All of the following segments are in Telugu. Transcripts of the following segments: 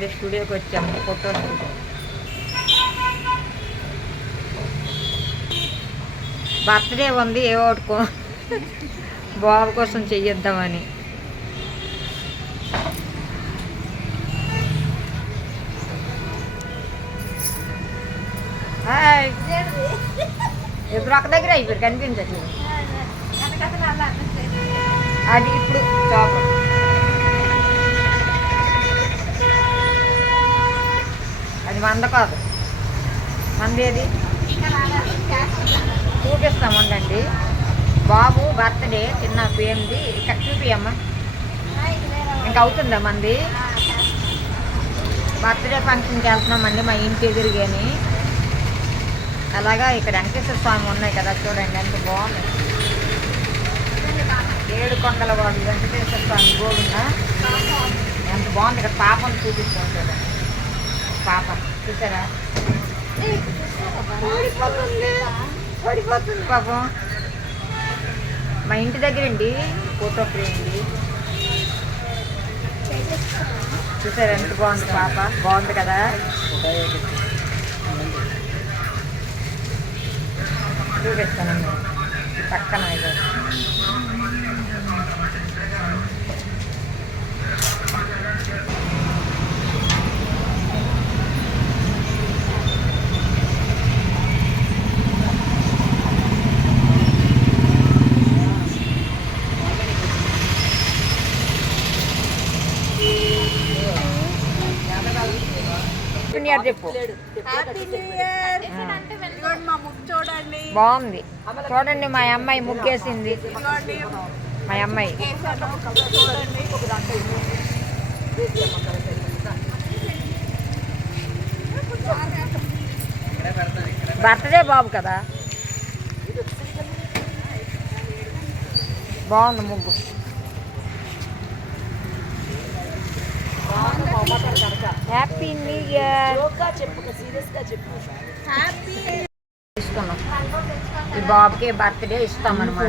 ఉంది, స్టూడియోకి వచ్చాము ఫోటో స్టూడియో. బర్త్డే ఉంది, ఏ ఒకటి బాబు కోసం చెయ్యిద్దామని. ఇప్పుడు ఒక దగ్గర అయిపోయారు, కనిపించట్లేదు. అది ఇప్పుడు షాప్ అది మంద కాదు, మందేది చూపిస్తామండి. బాబు బర్త్డే చిన్న పోయింది, ఇక్కడ చూపియమ్మా. ఇంకా అవుతుందా మంది? బర్త్డే ఫంక్షన్కి వెళ్తున్నామండి మా ఇంటి ఎదురుగాని. అలాగా ఇక్కడ వెంకటేశ్వర స్వామి ఉన్నాయి కదా, చూడండి ఎంత బాగుంది. 7 కొండల వాడు వెంకటేశ్వర స్వామి గోవింద ఎంత బాగుంది. ఇక్కడ పాపను చూపిస్తూ ఉంటాడు. పాప చూసారా, పడిపోతుంది పాపం. మా ఇంటి దగ్గర అండి ఫోటో ఫ్రేమ్ చూసారా ఎంత బాగుంది. పాప బాగుంది కదా. చూపిస్తానండి పక్కన. చెప్పు బాగుంది. చూడండి మా అమ్మాయి ముగ్గేసింది. మా అమ్మాయి బర్త్డే బాబు కదా, బాగుంది ముగ్గు. హ్యాపీ న్యూ ఇయర్ తీసుకున్నాం. ఈ బాబుకి బర్త్డే ఇస్తాం అన్నమాట.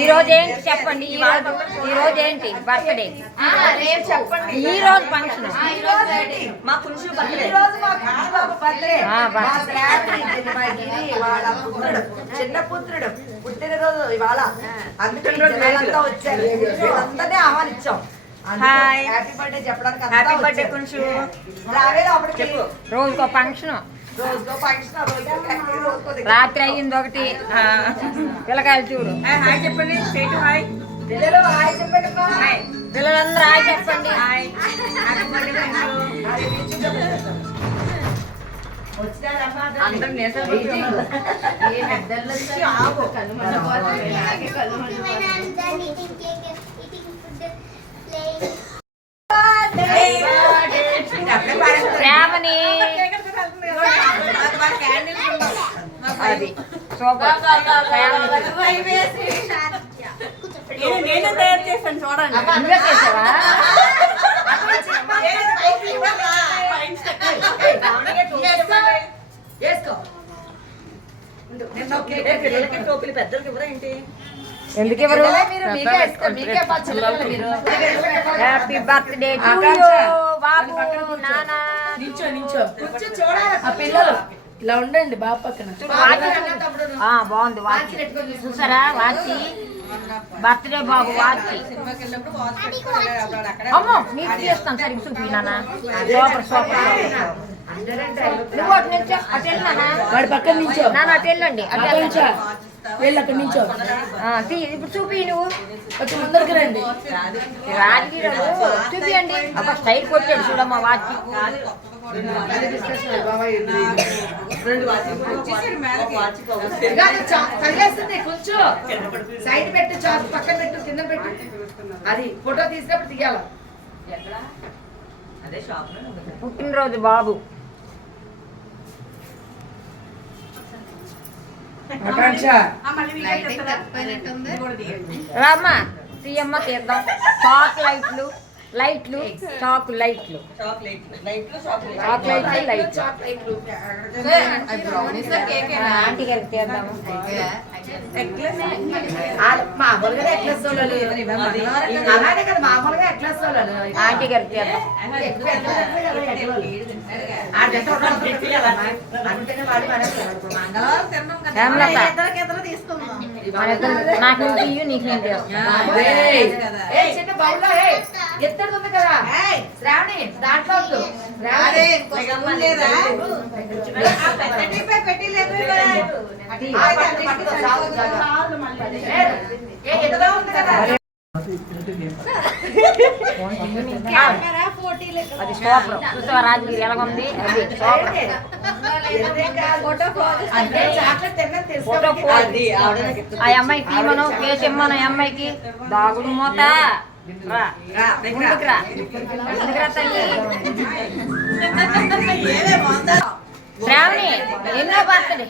ఈ రోజు ఏంటి చెప్పండి, ఈ రోజు ఏంటి బర్త్డే? చెప్పండి ఈ రోజు ఫంక్షన్. చిన్న పుత్రుడు పుట్టినరోజు ఇవాళ, అందుకని వచ్చారు. వీళ్ళందరినీ ఆహ్వానించాం. హ్యాపీ బర్త్డే చెప్పడానికి. హ్యాపీ బర్త్డే కొంచెం చెప్పు. రోజుకో ఫంక్షన్, రాత్రి అయ్యింది ఒకటి. పిల్లకాయలు చూడు. హాయ్ చెప్పండి. హాయ్ పిల్లలు, హాయ్ చెప్పండి. పిల్లలందరూ హాయ్ చెప్పండి. అది నేనే తయారు చేశాను చూడండి. నువ్వే చేసావా? టోపీలు పెద్దలకి ఇవ్వరా ఏంటి? ఎందుకు ఎవరు? హ్యాపీ బర్త్డే బాబు. పిల్లలు ఇలా ఉండండి బాబు పక్కన. బాగుంది వాచ్ చూసారా? వాచి బర్త్డే బాబు వాచి. అమ్మో నీకు చేస్తాను సరిగ్గా చూపి నాన్న. Super super. నువ్వు అటు నుంచో, అటు వెళ్ళినా వాడి పక్కన నుంచో. నాన్న అటు వెళ్ళండి, అటు వెళ్ళండి. అక్కడి నుంచో ఇప్పుడు చూపి. నువ్వు కొంచెం ముందరికి రండి. రాజకీయాలు చూపియండి. ఒక స్టైల్ కొట్టాడు చూడమ్మా వాచి. కొంచెం సైడ్ పెట్టు, చాకు పక్కన పెట్టు, కింద పెట్టు. అది ఫోటో తీసినప్పుడు తీయాల. పుట్టినరోజు బాబు. రామ్మా తీయమ్మ తీద్దాం. చాక్లైట్లు లైట్లు చాకు లైట్లు చాక్లెట్లు లైట్లు బ్రౌనీస్ కేక్ ఆంటీ గారికి తీద్దాము మామూలుగా ఎక్లెస్ అలానే కదా మామూలుగా ఎక్లెస్ ఆంటీ గారికి తీద్దాం నాకు నువ్వు తీయు నీకు నేను తీస్తాను. చిన్న బౌల్లో ఎత్తడి ఉంది కదా శ్రావణి దాంట్లో వద్దు. అది సూపర్ చూసావా రాజగిరి ఎలాగుంది అది సూపర్ ఫోటో ఆ అమ్మాయికి తీయమను కేసు ఇమ్మను ఆ అమ్మాయికి దాగుడు మూత రా ముందుకు రా ముందుకు రా తల్లి శ్రావణి ఎన్నో బర్త్డే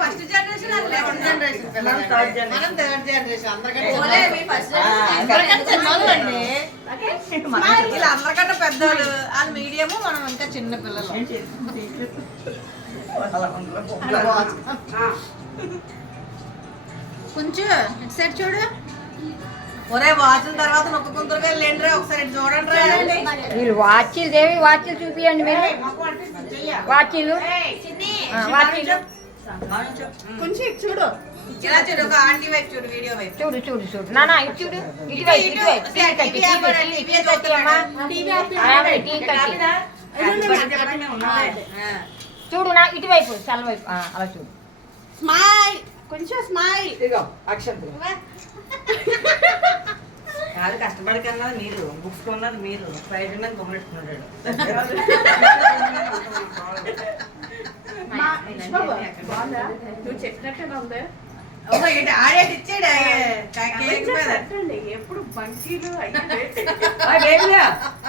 ఫస్ట్ జనరేషన్ అందరికంటే పెద్దవాళ్ళు వాళ్ళు మీడియము మనం ఇంకా చిన్న పిల్లలు కొంచెం ఇటు సైడ్ చూడు ఒరే వాచ్ల తర్వాత నొక్క కుందరుగా లేండిరా ఒకసారి ఇటు చూడండి రా వీళ్ళు వాచీలు దేవి వాచీలు చూపియండి మీరు వాచీలు వాచీలు కొంచెం ఇటు చూడు ఇలా చూడు ఒక ఆంటీ వైపు చూడు వీడియో వైపు చూడు చూడు చూడు నానా ఇటు చూడు ఇటువైపు ఇటువైపు టీ కట్టి టీ కట్టి అమ్మా టీ కట్టి చూడు నా ఇటువైపు చల్లవైపు అలా చూడు స్మైల్ కొంచెం స్మైల్ కాదు కష్టపడి కన్నా మీరు బుక్స్ కొన్నది మీరు ప్రైజ్ మీద కొమ్మెట్టుకున్నాడు నువ్వు చెప్పినట్టే ఉంది ఆడేటి ఇచ్చాడు ఎప్పుడు బంకీలు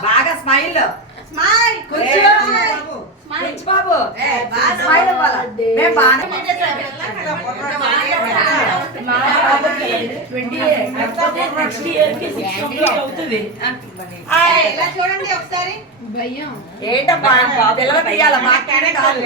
బాగా స్మైల్ స్మైల్ బాబు స్మైల్ ఇవ్వాలి మేము బాగానే ఇలా చూడండి ఒకసారి ఏంటబ్బా పిల్లలు తీయాలి మాకేనే కాదు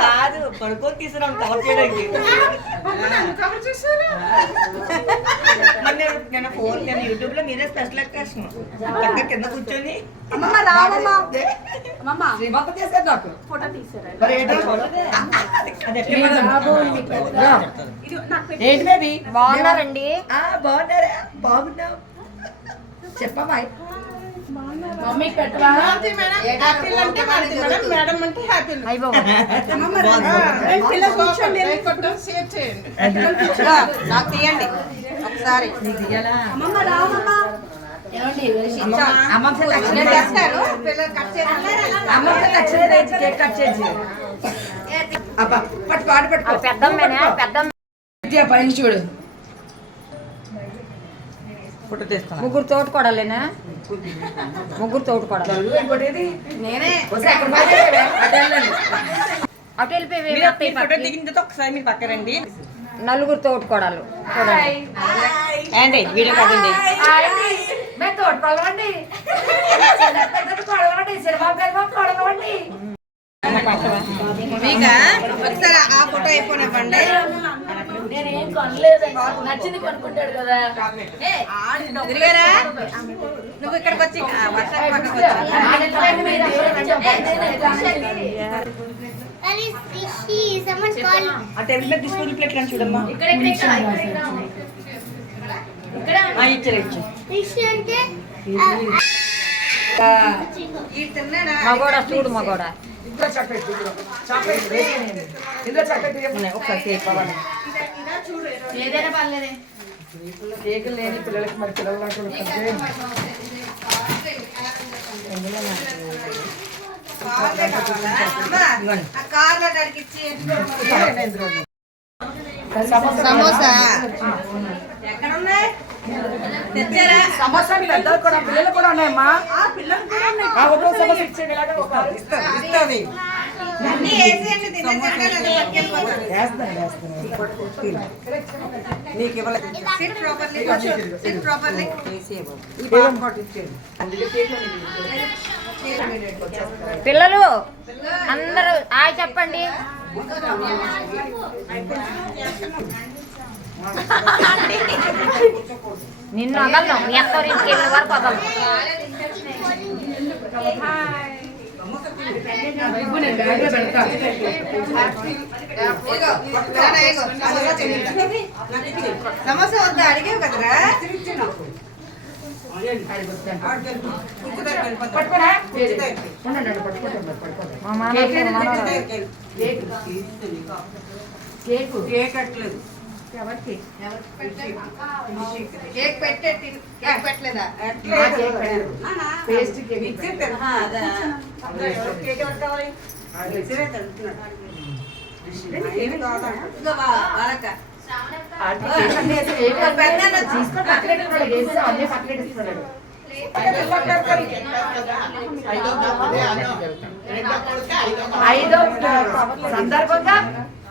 కాదు పడుకొని తీసుకున్నాం కవర్ చేయడానికి నేను ఫోన్ నేను యూట్యూబ్ లో మీరే స్పెషల్ ఎక్కేసిన పక్క కింద కూర్చొని శ్రీమంతం చేశారు నాకు ఫోటో తీసారా ఏంటి బేబీ బాగున్నారండి బాగున్నారా బాగున్నావు చెప్పమ్మా మమ్మీకి పెట్టవా మేడం అంటే హ్యాపీ నాకు తీయండి ఒకసారి అమ్మకి కేక్ కట్ చేసి పట్టుకో ఆడ పట్టుకో పెద్దమ్మేనా పెద్దమ్మ పైన చూడు ఫోటో తీస్తాను ముగ్గురు తోటకోడలేనా ముగ్గురు తోటకోడలు నేనే అటు వెళ్ళిపోయి ఫోటో దిగిన తర్వాత ఒకసారి మీరు పక్క రండి నలుగురు తోటకోడలు చూడండి అండి వీడియో పడండి మేము తోడుకోవాలండి కొడవండి సినిమా కొడవండి మీకా ఒకసారి ఆ ఫోటో అయిపోయినవ్వండి నేనేం కొనలేదండి నచ్చింది కొనుక్కుంటాడు కదా తిరిగారా నువ్వు ఇక్కడికి వచ్చి వర్షం పక్కకు ఆ టేబుల్ మీద తీసుకుని ప్లేట్ కానీ చూడమ్మా ఇచ్చారు ఈ తిన్నాడా మగోడా చూడు మగోడా ఇందులో చాక్లెట్ ఇందులో చాక్లెట్ ఒకసారి కేక్ కావాలి ఏదైనా పర్లేదే. కేకులు లేని పిల్లలకి మరి పిల్లలు సమోసా ఎక్కడున్నాయి తెచ్చారా సమోసా పెద్దలు కూడా పిల్లలు కూడా ఉన్నాయమ్మా పిల్లలు కూడా ఉన్నాయి ఒక సమోసా ఇచ్చేది ఇస్తుంది అన్నీ వేసేయండి తినేస్తాను నీకు ఇవ్వలేదు సిట్ ప్రాపర్లీ సిట్ ప్రాపర్లీ ఈ పాస్పోర్ట్ ఇచ్చేది పిల్లలు అందరూ హాయ్ చెప్పండి. నిన్ను వదలను మీ అత్తవారింటికి వెళ్ళిన వరకు వదలను. సమోసా వద్దా అడిగావు కదరా మా మామ కేక్ అట్లేదు ఎవరికి కేక్ పెట్టే కేక్ పెట్టలేదా పేస్ట్ కేక్ కేక్ ఎవరు కావాలి ఐదో సందర్భంగా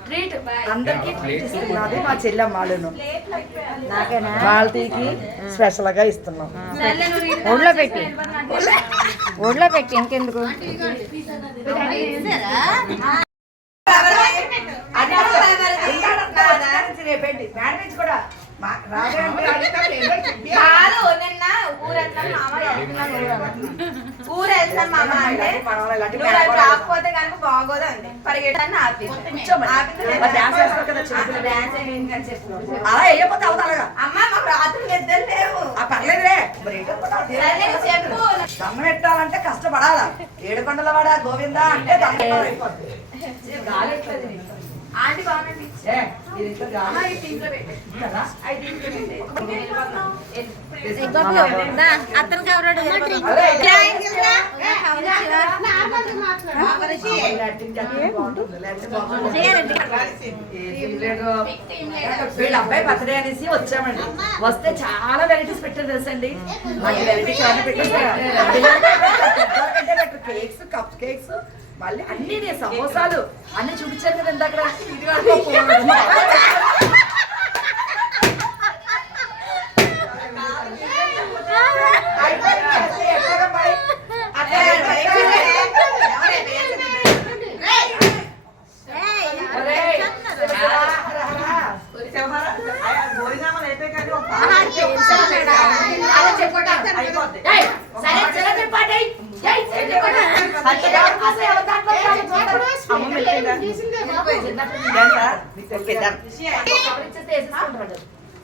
ట్రీట్ అందరికి ట్రీట్ ఇస్తున్నది మా చెల్లెమ్మ వాళ్ళను వాళ్ళకి స్పెషల్ గా ఇస్తున్నాం. ఒళ్ళో పెట్టి ఇంకెందుకు ఊరు వెళ్తాను మామ అంటే రాకపోతే కనుక బాగోదు అండి పరిగెట్టాన్ని అమ్మ మాకు రాత్రి నిద్ర లేవు పర్లేదులే చెప్పు దమ్మ పెట్టాలంటే కష్టపడాలా ఏడుకొండల వాడ గోవిందా అంటే ఆంటీ బాగుంది అతనికి ఎవరాడు వీళ్ళ అబ్బాయి బర్త్డే అనేసి వచ్చామండి. వస్తే చాలా వెరైటీస్ పెట్టారు తెలుసండి. మళ్ళీ వెరైటీస్ ఏమైనా పెట్టేసారు కేక్స్ కప్ కేక్స్ మళ్ళీ అన్ని సమోసాలు అన్ని చూపించారు కదా ఇందాక.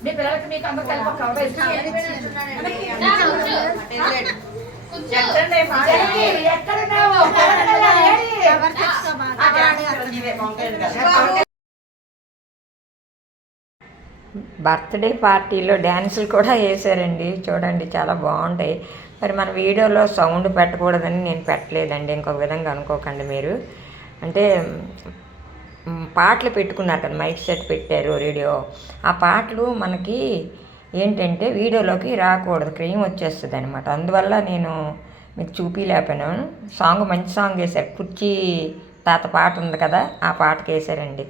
మీ పిల్లలకి మీకు అందరూ కలిపి కవర్ బర్త్డే పార్టీలో డ్యాన్సులు కూడా వేసారండి. చూడండి చాలా బాగుంటాయి. మరి మన వీడియోలో సౌండ్ పెట్టకూడదని నేను పెట్టలేదండి. ఇంకొక విధంగా అనుకోకండి మీరు. అంటే పాటలు పెట్టుకున్నారు కదా, మైక్ సెట్ పెట్టారు రేడియో. ఆ పాటలు మనకి ఏంటంటే వీడియోలోకి రాకూడదు, క్రీమ్ వచ్చేస్తుంది అనమాట. అందువల్ల నేను మీకు చూపించలేకపోయాను. సాంగ్ మంచి సాంగ్ వేశారు. కుర్చీ తాత పాట ఉంది కదా, ఆ పాటకి వేసారండి.